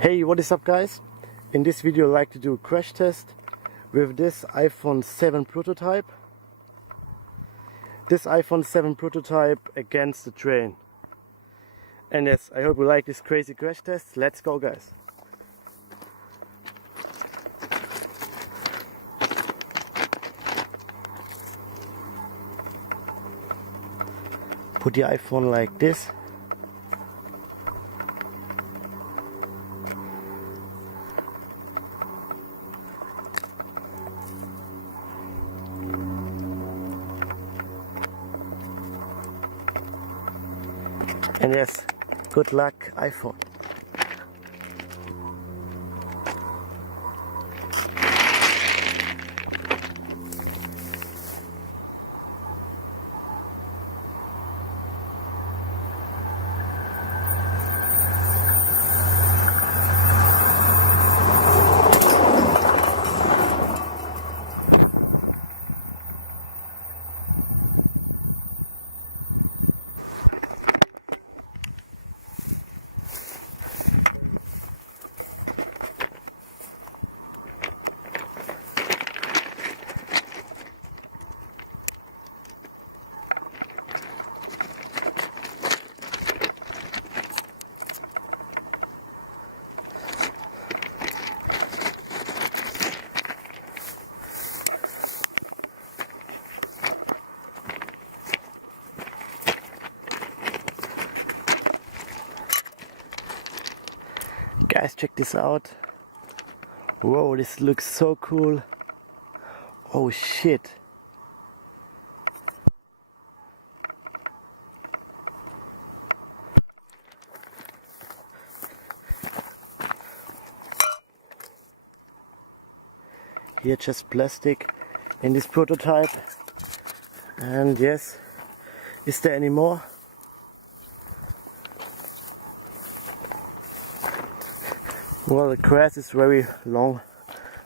Hey, what is up guys? In this video I'd like to do a crash test with this iPhone 7 prototype. This iPhone 7 prototype against the train. And yes, I hope you like this crazy crash test. Let's go guys. Put the iPhone like this. And yes, good luck iPhone. Guys, check this out. Whoa, this looks so cool. Oh shit. Here just plastic in this prototype. And yes, is there any more? Well, the grass is very long,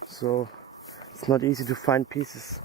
so it's not easy to find pieces.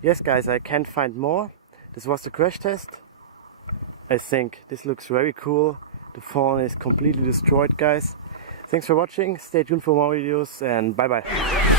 Yes guys, I can't find more. This was the crash test. I think this looks very cool. The phone is completely destroyed guys. Thanks for watching, stay tuned for more videos and bye bye.